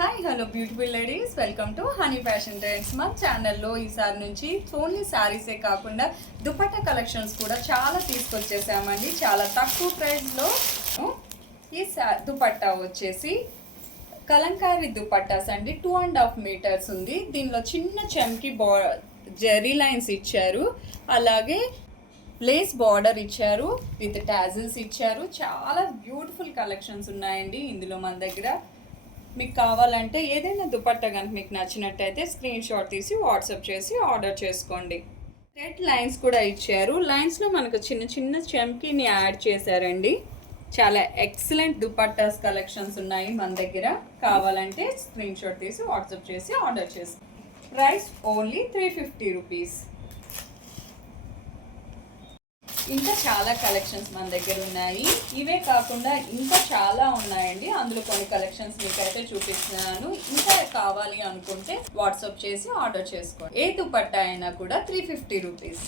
Hi hello beautiful ladies, welcome to honey fashion trends. మన ఛానల్లో ఈసారి నుంచి ఓన్లీ శారీసే కాకుండా దుపట్టా కలెక్షన్స్ కూడా చాలా తీసుకొచ్చేసామండి. చాలా తక్కువ ప్రైస్లో ఈ దుపట్టా వచ్చేసి కలంకారీ దుపట్టాస్ అండి. 2.5 మీటర్స్ ఉంది. దీనిలో చిన్న చమ్కి జెరీ లైన్స్ ఇచ్చారు, అలాగే లేస్ బార్డర్ ఇచ్చారు, విత్ టాజిల్స్ ఇచ్చారు. చాలా బ్యూటిఫుల్ కలెక్షన్స్ ఉన్నాయండి ఇందులో మన దగ్గర. మీకు కావాలంటే ఏదైనా దుపట్టా కనుక మీకు నచ్చినట్టయితే స్క్రీన్ షాట్ తీసి వాట్సాప్ చేసి ఆర్డర్ చేసుకోండి. రెడ్ లైన్స్ కూడా ఇచ్చారు. లైన్స్లో మనకు చిన్న చిన్న చమ్కీని యాడ్ చేశారండి. చాలా ఎక్సలెంట్ దుపట్టాస్ కలెక్షన్స్ ఉన్నాయి మన దగ్గర. కావాలంటే స్క్రీన్ షాట్ తీసి వాట్సాప్ చేసి ఆర్డర్ చేసుకోండి. Price only 350 rupees. ఇంకా చాలా కలెక్షన్స్ మన దగ్గర ఉన్నాయి. ఇవే కాకుండా ఇంకా చాలా ఉన్నాయండి. అందులో కొన్ని కలెక్షన్స్ మీకైతే చూపిస్తున్నాను. ఇంకా కావాలి అనుకుంటే వాట్సాప్ చేసి ఆర్డర్ చేసుకోండి. ఏ దుపట్టా అయినా కూడా 350 రూపీస్.